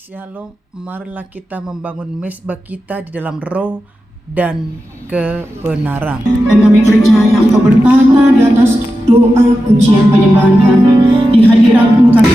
Shalom, marilah kita membangun mezbah kita di dalam roh dan kebenaran. Dan kami percaya Engkau bertata di atas doa pujian penyembahan kami di hadirat-Mu kami.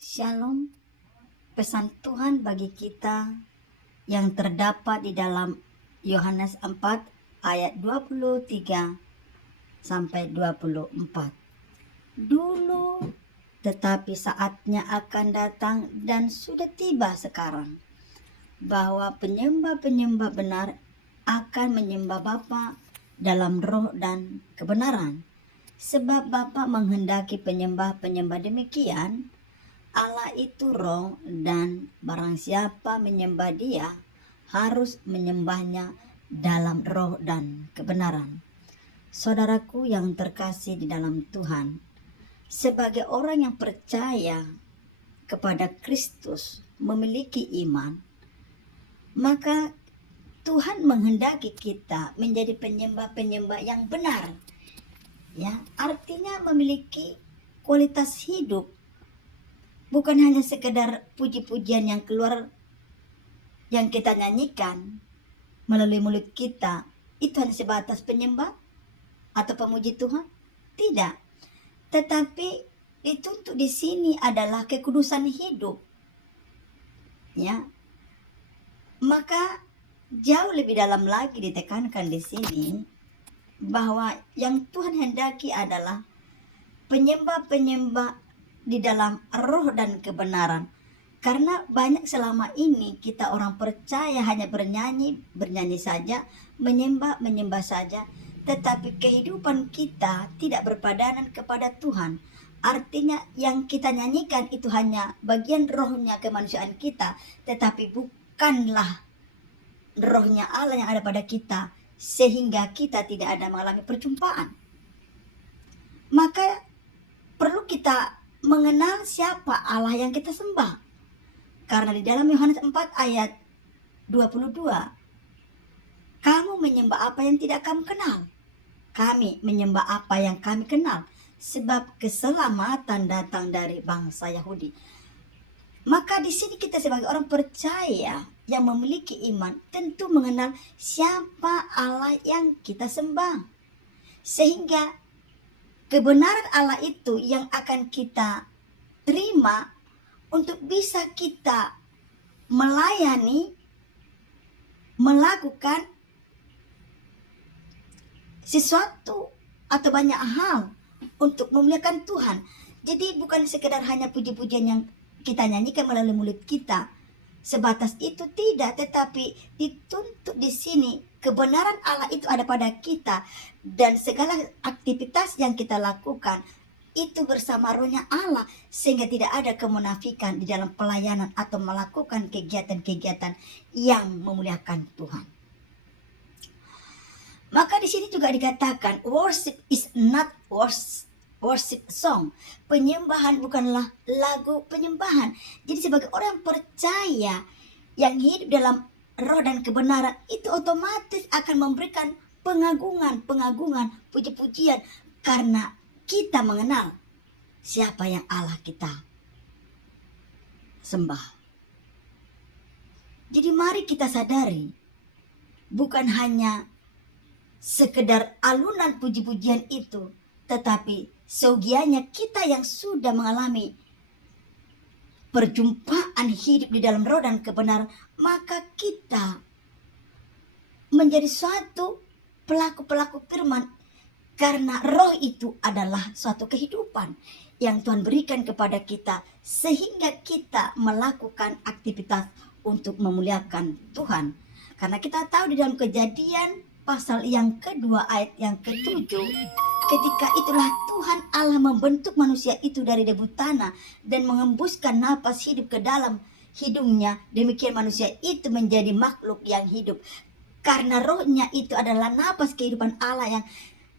Shalom, pesan Tuhan bagi kita yang terdapat di dalam Yohanes 4 ayat 23 sampai 24. Dulu, tetapi saatnya akan datang dan sudah tiba sekarang, bahwa penyembah-penyembah benar akan menyembah Bapa dalam roh dan kebenaran. Sebab Bapa menghendaki penyembah-penyembah demikian. Allah itu roh, dan barang siapa menyembah Dia harus menyembahnya dalam roh dan kebenaran. Saudaraku yang terkasih di dalam Tuhan, sebagai orang yang percaya kepada Kristus, memiliki iman, maka Tuhan menghendaki kita menjadi penyembah-penyembah yang benar. Ya, artinya memiliki kualitas hidup. Bukan hanya sekedar puji-pujian yang keluar yang kita nyanyikan melalui mulut kita, itu hanya sebatas penyembah atau pemuji Tuhan? Tidak. Tetapi dituntut di sini adalah kekudusan hidup. Ya. Maka jauh lebih dalam lagi ditekankan di sini bahwa yang Tuhan hendaki adalah penyembah-penyembah di dalam roh dan kebenaran. Karena banyak selama ini kita orang percaya hanya bernyanyi saja, menyembah saja, tetapi kehidupan kita tidak berpadanan kepada Tuhan. Artinya yang kita nyanyikan itu hanya bagian rohnya kemanusiaan kita, tetapi bukanlah rohnya Allah yang ada pada kita, sehingga kita tidak ada mengalami perjumpaan. Maka perlu kita mengenal siapa Allah yang kita sembah. Karena di dalam Yohanes 4 ayat 22, kamu menyembah apa yang tidak kamu kenal. Kami menyembah apa yang kami kenal, sebab keselamatan datang dari bangsa Yahudi. Maka di sini kita sebagai orang percaya yang memiliki iman tentu mengenal siapa Allah yang kita sembah. Sehingga kebenaran Allah itu yang akan kita terima untuk bisa kita melayani, melakukan sesuatu atau banyak hal untuk memuliakan Tuhan. Jadi bukan sekedar hanya puji-pujian yang kita nyanyikan melalui mulut kita. Sebatas itu tidak, tetapi dituntut di sini kebenaran Allah itu ada pada kita, dan segala aktivitas yang kita lakukan itu bersama rohnya Allah, sehingga tidak ada kemunafikan di dalam pelayanan atau melakukan kegiatan-kegiatan yang memuliakan Tuhan. Maka di sini juga dikatakan worship is not worship song. Penyembahan bukanlah lagu penyembahan. Jadi sebagai orang percaya yang hidup dalam roh dan kebenaran, itu otomatis akan memberikan pengagungan, puji-pujian, karena kita mengenal siapa yang Allah kita sembah. Jadi mari kita sadari, bukan hanya sekedar alunan puji-pujian itu, tetapi seugianya kita yang sudah mengalami perjumpaan hidup di dalam roh dan kebenaran, maka kita menjadi suatu pelaku-pelaku firman. Karena roh itu adalah suatu kehidupan yang Tuhan berikan kepada kita, sehingga kita melakukan aktivitas untuk memuliakan Tuhan. Karena kita tahu di dalam Kejadian pasal yang kedua ayat yang ke-7, ketika itulah Tuhan Allah membentuk manusia itu dari debu tanah dan mengembuskan napas hidup ke dalam hidungnya, demikian manusia itu menjadi makhluk yang hidup. Karena rohnya itu adalah napas kehidupan Allah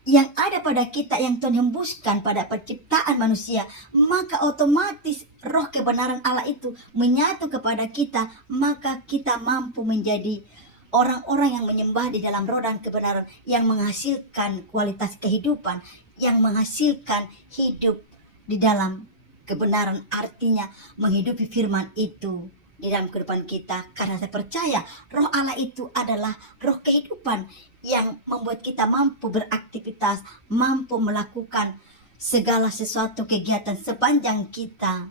yang ada pada kita, yang Tuhan hembuskan pada penciptaan manusia, maka otomatis roh kebenaran Allah itu menyatu kepada kita, maka kita mampu menjadi orang-orang yang menyembah di dalam roh dan kebenaran, yang menghasilkan kualitas kehidupan, yang menghasilkan hidup di dalam kebenaran, artinya menghidupi firman itu di dalam kehidupan kita. Karena saya percaya roh Allah itu adalah roh kehidupan yang membuat kita mampu beraktivitas, mampu melakukan segala sesuatu kegiatan sepanjang kita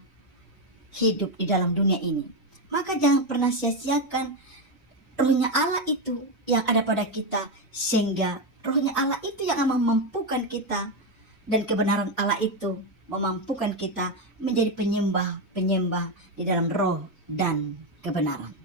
hidup di dalam dunia ini. Maka jangan pernah sia-siakan rohnya Allah itu yang ada pada kita, sehingga rohnya Allah itu yang akan memampukan kita, dan kebenaran Allah itu memampukan kita menjadi penyembah-penyembah di dalam roh dan kebenaran.